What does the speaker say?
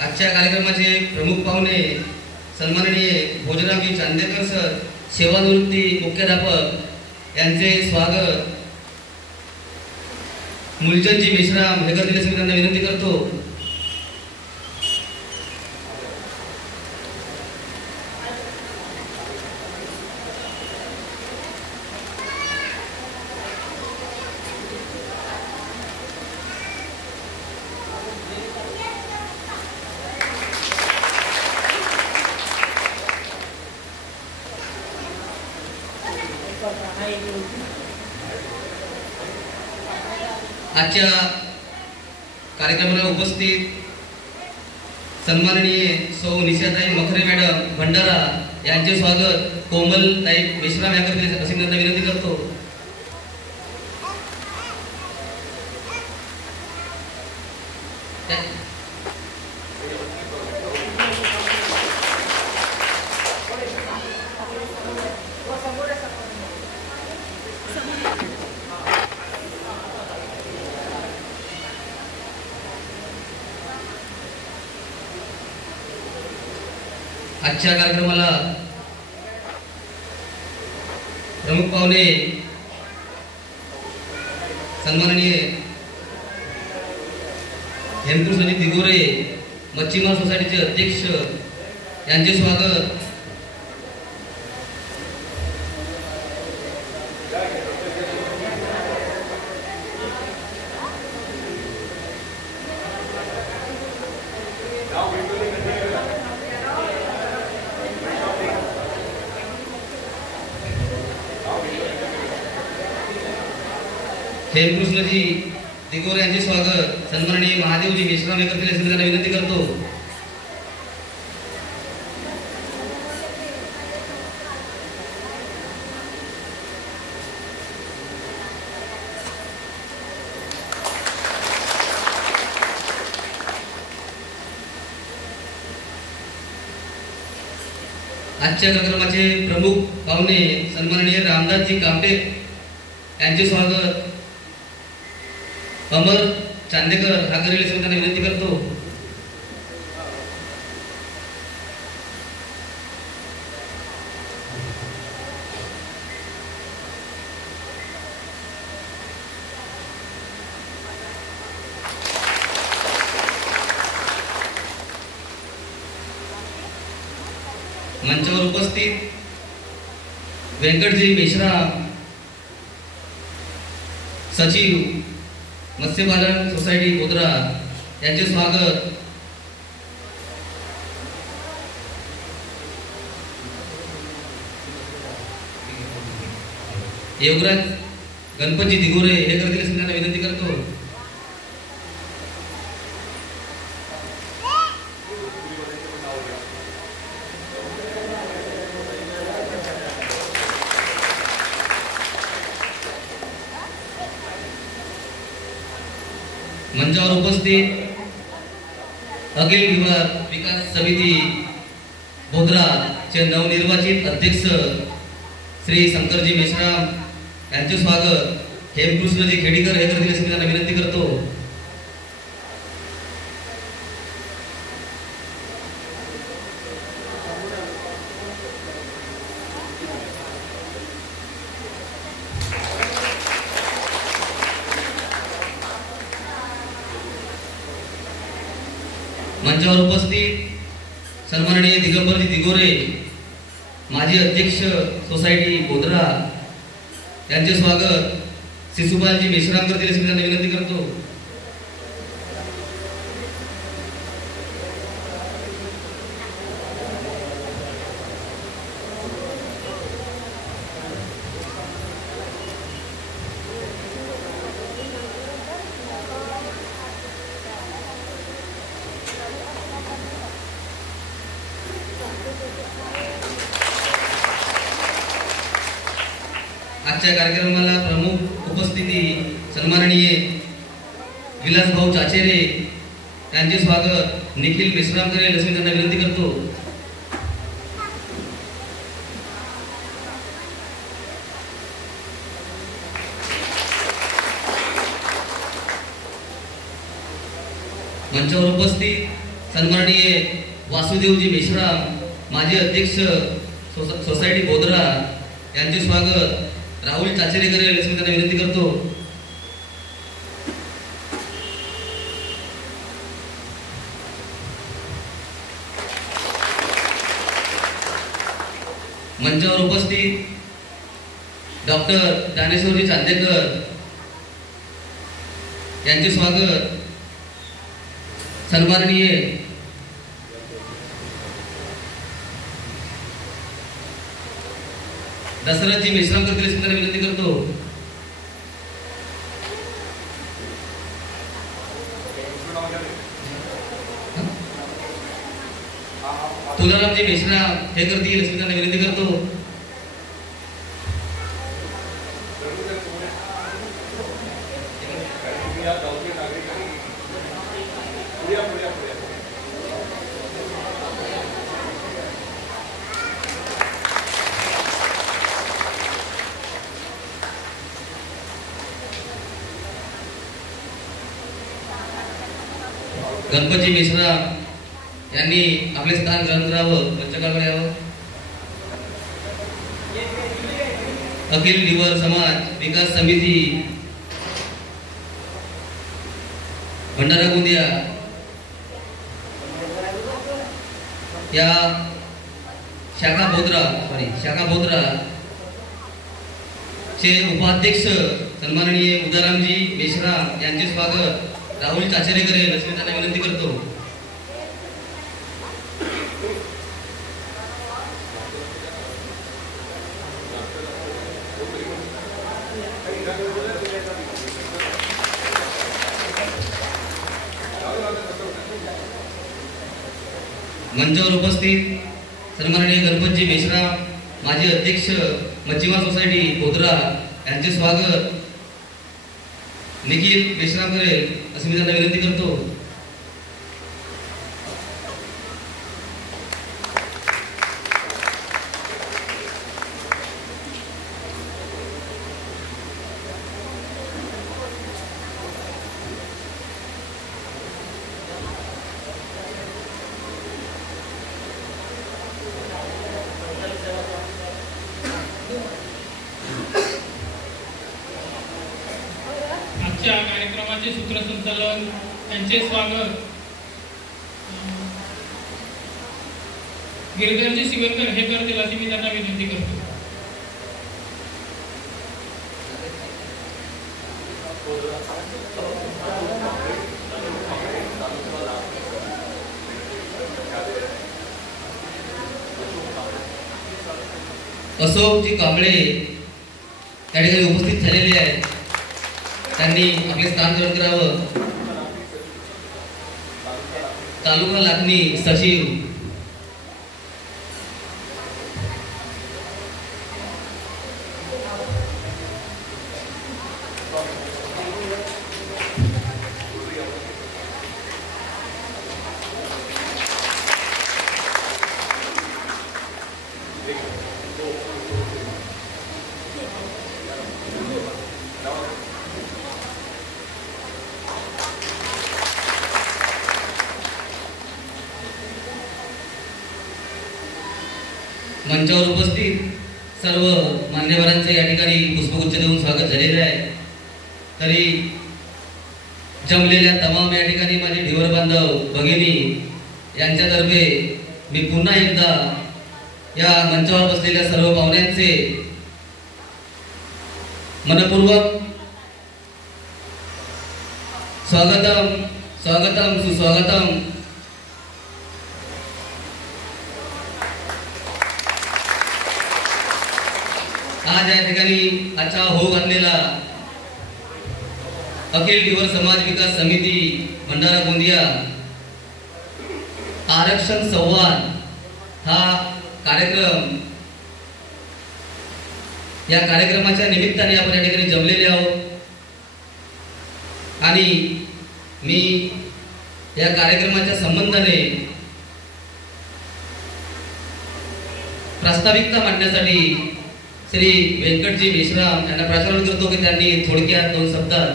आजच्या कार्यक्रमाचे प्रमुख पाहुणे सन्माननीय भोजरामजी चांदेकर सर, सेवानिवृत्ती मुख्याध्यापक यांचे स्वागत मूलचंदजी मेश्राम हे करतील असे मी त्यांना विनंती करतो. आजच्या कार्यक्रमाला उपस्थित सन्माननीय सौ निशाताई मखरे मॅडम भंडारा यांचे स्वागत कोमलताई मेश्राम या करतील असे मी त्यांना विनंती करतो. आजच्या कार्यक्रमाला प्रमुख पाहुणे सन्माननीय हेमकृष्णजी दिगोरे मच्छीमार सोसायटीचे अध्यक्ष यांचे स्वागत. हेमकृष्णजी दिगोरे यांचे स्वागत सन्माननीय महादेवजी मेश्राम हे करतील असे त्यांना विनंती करतो. आजच्या कार्यक्रमाचे प्रमुख पाहुणे सन्माननीय रामदासजी कांबळे यांचे स्वागत अमर चांदेकर हा करेल असे त्यांना विनंती करतो. मंचावर उपस्थित व्यंकटजी मेश्राम सचिव मत्स्यपालन सोसायटी गोधरा यांचे स्वागत. योगराज गणपतजी दिगोरे हे करतील असे त्यांना विनंती करतो. मंचावर उपस्थित अखिल विकास समिती गोधरा चे नवनिर्वाचित अध्यक्ष श्री शंकरजी मेश्राम यांचे स्वागत. हेमकृष्णजी खेडीकर हे करतील असे त्यांना विनंती करतो. मंचावर उपस्थित सन्माननीय दिगंबरजी दिगोरे माजी अध्यक्ष सोसायटी गोधरा यांचे स्वागत शिशुपालजी मेश्राम करतील असे त्यांना विनंती करतो. आजच्या कार्यक्रमाला प्रमुख उपस्थिती सन्माननीय विलास भाऊ चाचेरे यांचे स्वागत निखिल मेश्राम करेल असे त्यांना विनंती करतो. मंचावर उपस्थित सन्माननीय वासुदेवजी मेश्राम माजी अध्यक्ष सोसायटी बोधरा यांचे स्वागत राहुल चाचरे करेल अशी त्यांना विनंती करतो. मंचावर उपस्थित डॉक्टर ज्ञानेश्वरजी चांदेकर यांचे स्वागत सन्माननीय दशरथजी मेश्राम करतील अशी त्यांना विनंती करतो. तुलारामजी मेश्राम हे करतील अशी त्यांना विनंती करतो. गणपतजी मेश्राम यांनी आपले स्थान ग्रहण करावं, मंचकाकडे यावं. अखिल लिवर समाज विकास समिती भंडारा गोंदिया या शाखा बोधरा चे उपाध्यक्ष सन्माननीय उदारामजी मेश्राम यांचे स्वागत राहुल चाचरे करेल अशी त्यांना विनंती करतो. मंचावर उपस्थित सन्माननीय गणपतजी मेश्राम माजी अध्यक्ष मच्छीमार सोसायटी बोधरा यांचे स्वागत निखिल मेश्राम करेल अशी मी त्यांना विनंती करतो. कार्यक्रमाचे सूत्रसंचालन यांचे स्वागत गिरधरजी शिवनकर हे करतील अशी मी त्यांना विनंती करतो. अशोकजी कांबळे त्या ठिकाणी उपस्थित झालेले आहेत. त्यांनी आपले स्थान ग्रहण करावं. तालुका लाखनी सचिव मंचावर उपस्थित सर्व मान्यवरांचे या ठिकाणी पुष्पगुच्छ देऊन स्वागत झालेले आहे. तरी जमलेल्या तमाम या ठिकाणी माझे ढिवर बांधव भगिनी यांच्यातर्फे मी पुन्हा एकदा या मंचावर बसलेल्या सर्व पाहुण्यांचे मनपूर्वक स्वागतम स्वागतम सुस्वागतम. आज या ठिकाणी आजचा हो घातलेला अखिल लिवर समाज विकास समिती भंडारा गोंदिया आरक्षण संवाद हा कार्यक्रम, या कार्यक्रमाच्या निमित्ताने आपण या ठिकाणी जमलेले आहोत आणि मी या कार्यक्रमाच्या संबंधाने प्रास्ताविकता मांडण्यासाठी श्री व्यंकटजी मेश्राम यांना प्राचारण करतो की त्यांनी थोडक्यात 2 शब्दात